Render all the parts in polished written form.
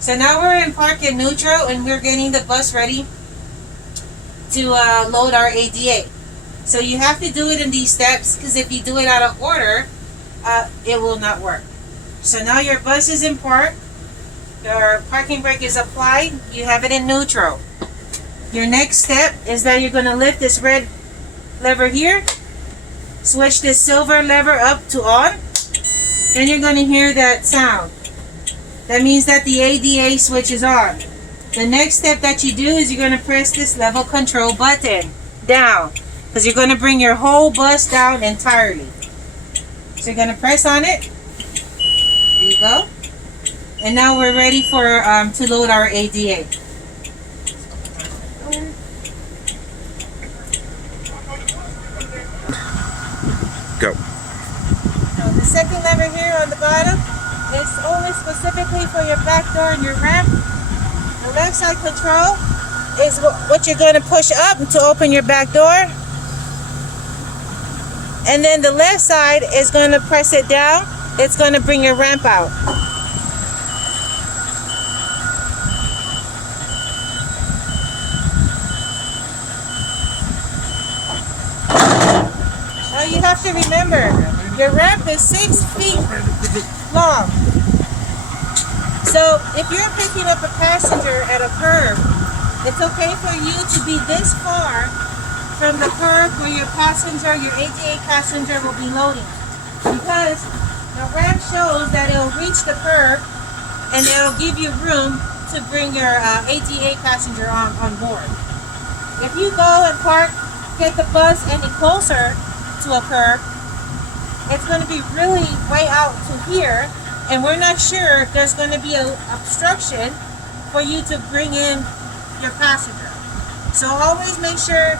So now we're in park in neutral and we're getting the bus ready to load our ADA. So you have to do it in these steps, because if you do it out of order, it will not work. So now your bus is in park, your parking brake is applied, you have it in neutral. Your next step is that you're going to lift this red lever here, switch this silver lever up to on, and you're going to hear that sound. That means that the ADA switch is on. The next step that you do is you're going to press this level control button down, because you're going to bring your whole bus down entirely. So you're going to press on it. There you go. And now we're ready for to load our ADA. Go. So the second lever here on the bottom is only specifically for your back door and your ramp. The left side control is what you're going to push up to open your back door. And then the left side is going to press it down. It's going to bring your ramp out. Now you have to remember, your ramp is 6 feet long. So if you're picking up a passenger at a curb, it's okay for you to be this far from the curb where your passenger, your ADA passenger, will be loading. Because the ramp shows that it'll reach the curb and it'll give you room to bring your ADA passenger on board. If you go and get the bus any closer to a curb, it's going to be really way out to here, and we're not sure if there's going to be an obstruction for you to bring in your passenger. So always make sure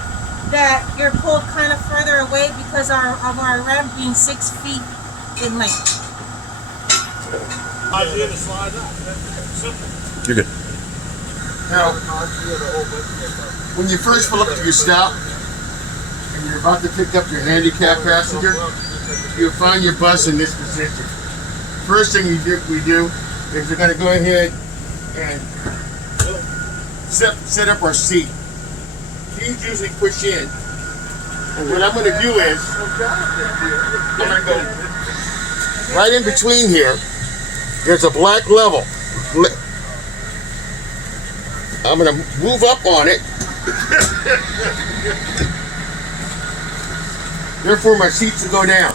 that you're pulled kind of further away because of our ramp being 6 feet in length. You're good. Now, when you first pull up to your stop and you're about to pick up your handicapped passenger, you'll find your bus in this position. First thing we do is we're going to go ahead and set up our seat. These usually push in. And what I'm going to do is, I'm going to go right in between here. There's a black level. I'm going to move up on it. Therefore, my seats will go down.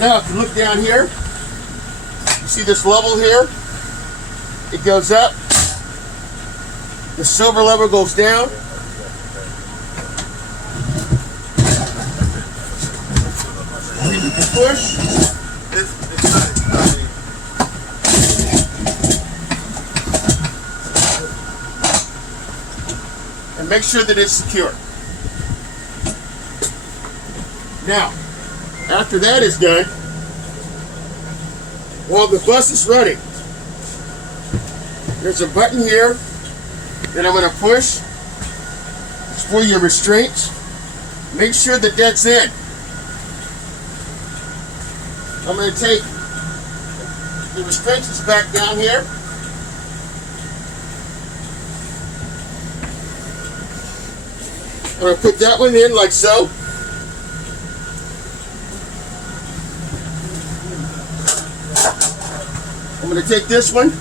Now, if you look down here, you see this level here? It goes up. The silver lever goes down. And you can push. And make sure that it's secure. Now, after that is done, while the bus is running, there's a button here that I'm going to push. It's for your restraints. Make sure that that's in. I'm going to take the restraints back down here. I'm going to put that one in like so. I'm going to take this one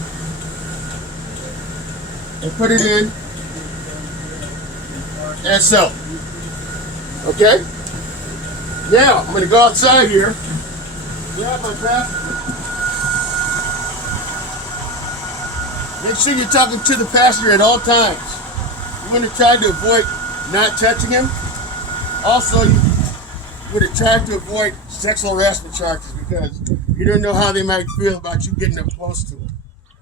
and put it in as so. Okay? Now, I'm going to go outside here, grab my passenger. Make sure you're talking to the passenger at all times. You want to try to avoid not touching him. Also, you would have tried to avoid sexual harassment charges because you don't know how they might feel about you getting up close to them.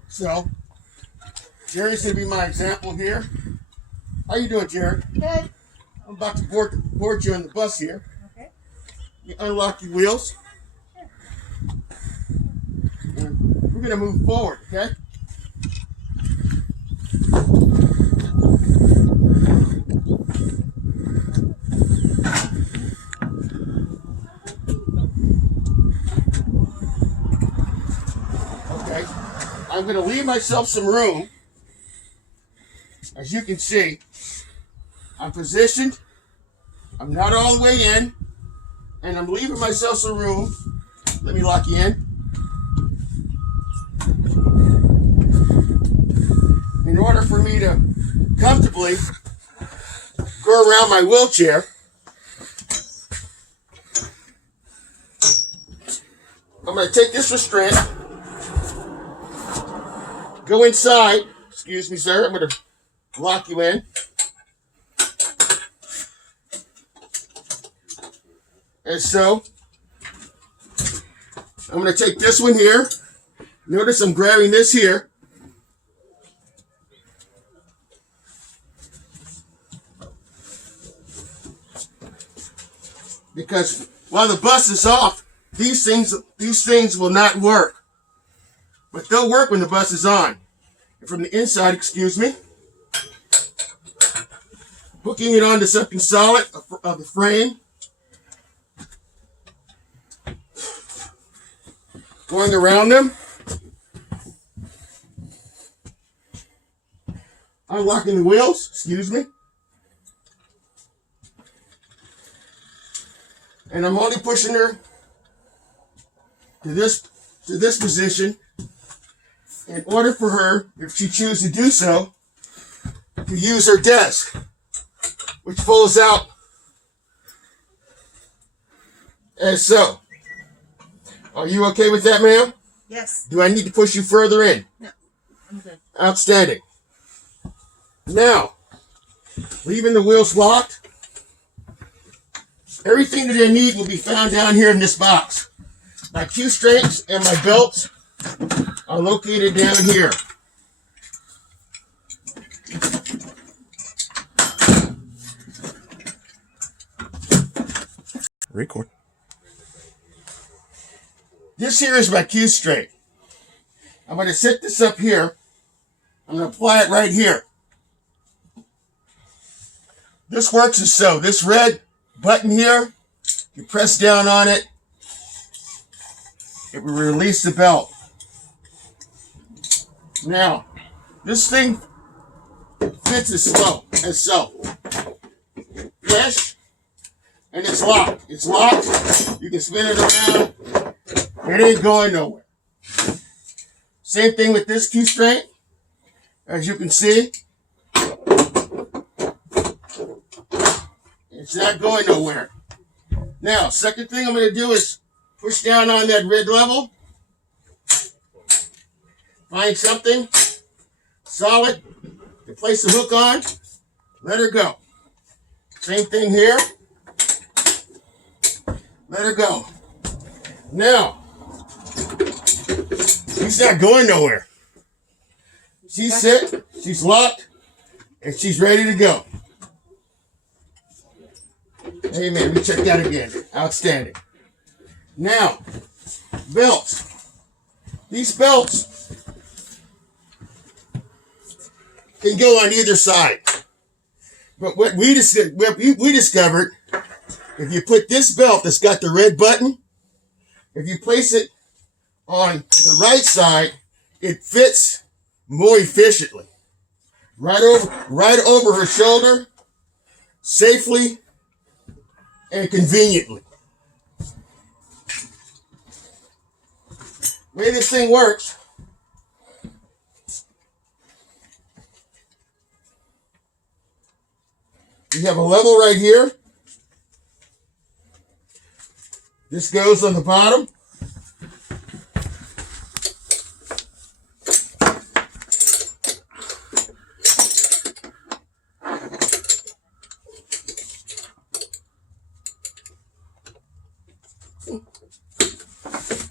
So, Jerry's going to be my example here. How you doing, Jerry? Good. I'm about to board you on the bus here. Okay. You unlock your wheels. And we're going to move forward, okay? I'm going to leave myself some room. As you can see, I'm positioned. I'm not all the way in. And I'm leaving myself some room. Let me lock you in. In order for me to comfortably go around my wheelchair, I'm going to take this restraint, go inside. Excuse me, sir. I'm going to lock you in. And so, I'm going to take this one here. Notice I'm grabbing this here. Because while the bus is off, these things will not work. But they'll work when the bus is on. And from the inside, excuse me, hooking it onto something solid of the frame. Going around them. Unlocking the wheels, excuse me. And I'm only pushing her to this position in order for her, if she chooses to do so, to use her desk, which folds out as so. Are you okay with that, ma'am? Yes. Do I need to push you further in? No, I'm good. Outstanding. Now, leaving the wheels locked, everything that I need will be found down here in this box. My cue strings and my belts are located down here. Record. This here is my cue string. I'm going to set this up here. I'm going to apply it right here. This works as so. This red button here, you press down on it, it will release the belt. Now, this thing fits as so. Push, and it's locked. It's locked. You can spin it around. It ain't going nowhere. Same thing with this key string. As you can see, it's not going nowhere. Now, second thing I'm going to do is push down on that red level. Find something solid to place the hook on. Let her go. Same thing here. Let her go. Now, she's not going nowhere. She's set, she's locked, and she's ready to go. Amen. Let me check that again. Outstanding. Now, belts. These belts can go on either side. But what we discovered, if you put this belt that's got the red button, if you place it on the right side, it fits more efficiently. Right over her shoulder, safely and conveniently. The way this thing works, you have a level right here. This goes on the bottom.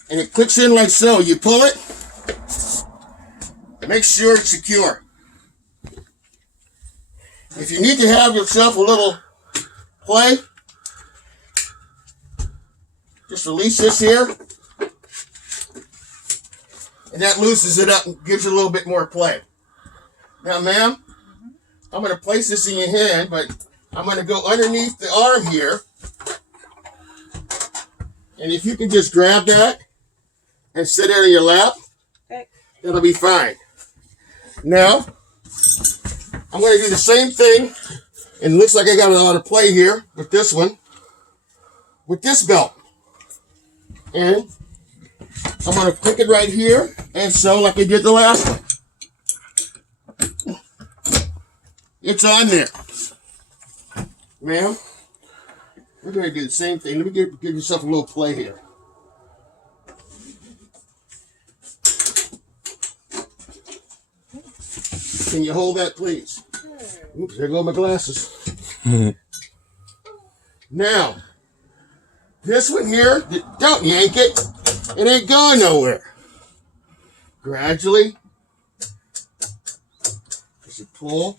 And it clicks in like so. You pull it. Make sure it's secure. If you need to have yourself a little play, just release this here. And that loosens it up and gives you a little bit more play. Now, ma'am, I'm going to place this in your hand, but I'm going to go underneath the arm here. And if you can just grab that and sit it on your lap. Okay. That'll be fine. Now, I'm going to do the same thing, and it looks like I got a lot of play here with this one, with this belt. And I'm going to pick it right here, and sew like I did the last one. It's on there. Ma'am, we're going to do the same thing. Let me give yourself a little play here. Can you hold that, please? Oops, there go my glasses. Now, this one here, don't yank it. It ain't going nowhere. Gradually, as you pull,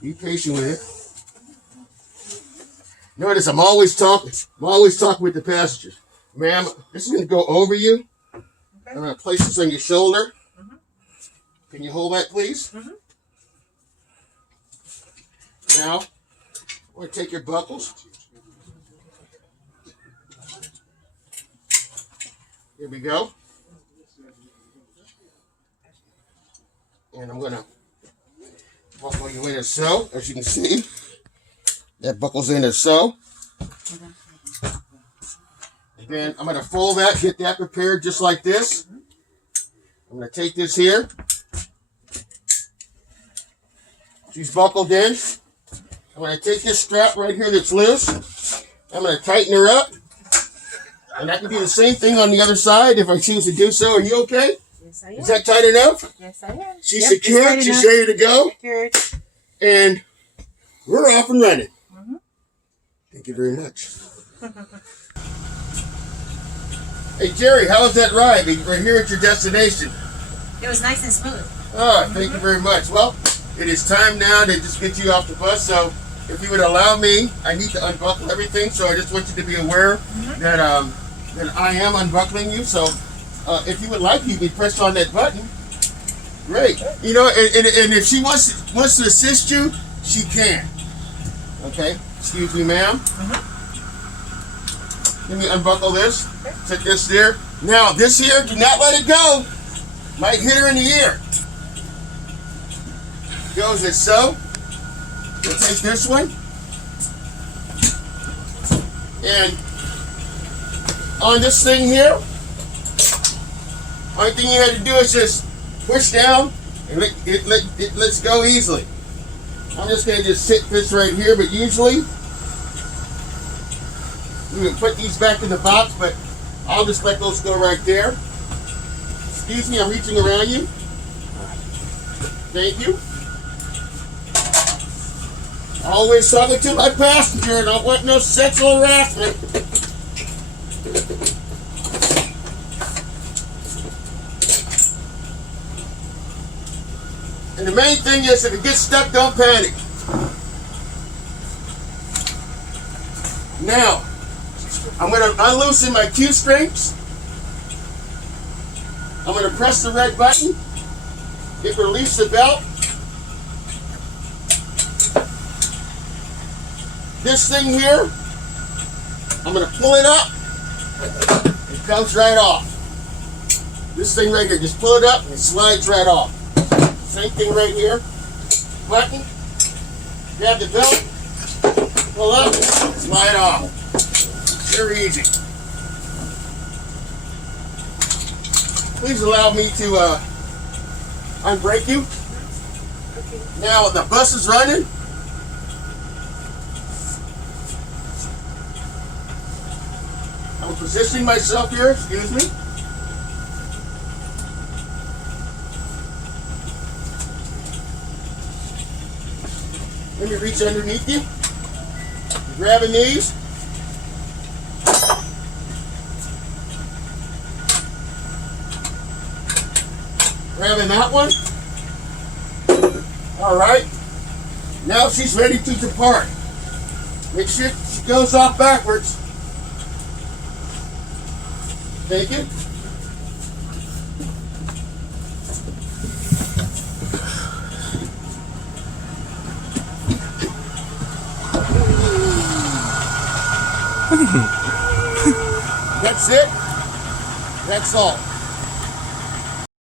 be patient with it. Notice I'm always talking with the passengers. Ma'am, this is going to go over you. I'm going to place this on your shoulder. Can you hold that, please? Now, I'm going to take your buckles. Here we go. And I'm going to buckle you in as so. As you can see, that buckles in as so. And then I'm going to fold that, get that prepared just like this. I'm going to take this here. She's buckled in. I'm going to take this strap right here that's loose. I'm going to tighten her up. And I can do the same thing on the other side if I choose to do so. Are you okay? Yes, I am. Is that tight enough? Yes, I am. She's secured. She's ready to go. Secured. And we're off and running. Thank you very much. Hey, Jerry, how was that ride? We're here at your destination. It was nice and smooth. All right, thank you very much. Well, it is time now to just get you off the bus. So if you would allow me, I need to unbuckle everything. So I just want you to be aware that I am unbuckling you. So if you would like, you can press on that button. Great. You know, and if she wants to assist you, she can. Okay. Excuse me, ma'am. Let me unbuckle this. Set this there. Now, this here, do not let it go. Might hit her in the ear. Goes as so. We'll take this one. And on this thing here, only thing you had to do is just push down and let's go easily. I'm just going to just sit this right here, but usually we would put these back in the box, but I'll just let those go right there. Excuse me, I'm reaching around you. Thank you. Always talking to my passenger. I don't want no sexual harassment. And the main thing is, if it gets stuck, don't panic. Now, I'm going to unloosen my Q strings. I'm going to press the red button. It will release the belt. This thing here, I'm going to pull it up. It comes right off. This thing right here, just pull it up and it slides right off. Same thing right here. Button. Grab the belt. Pull up. Slide off. Very easy. Please allow me to unbrake you. Now the bus is running. I'm positioning myself here. Excuse me. Let me reach underneath you. You're grabbing these. Grabbing that one. All right. Now she's ready to depart. Make sure she goes off backwards. Thank you. That's it. That's all.